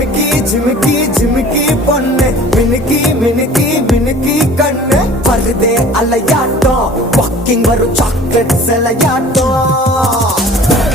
ஜிமிக்கி ஜிமிக்கி ஜிமிக்கி பொண்ணு மினுக்கி மினுக்கி மினுக்கி கண்ணு வருதே அலையாட்டம் வாக்கிங் வரும் சாக்லேட் சிலையாட்டம்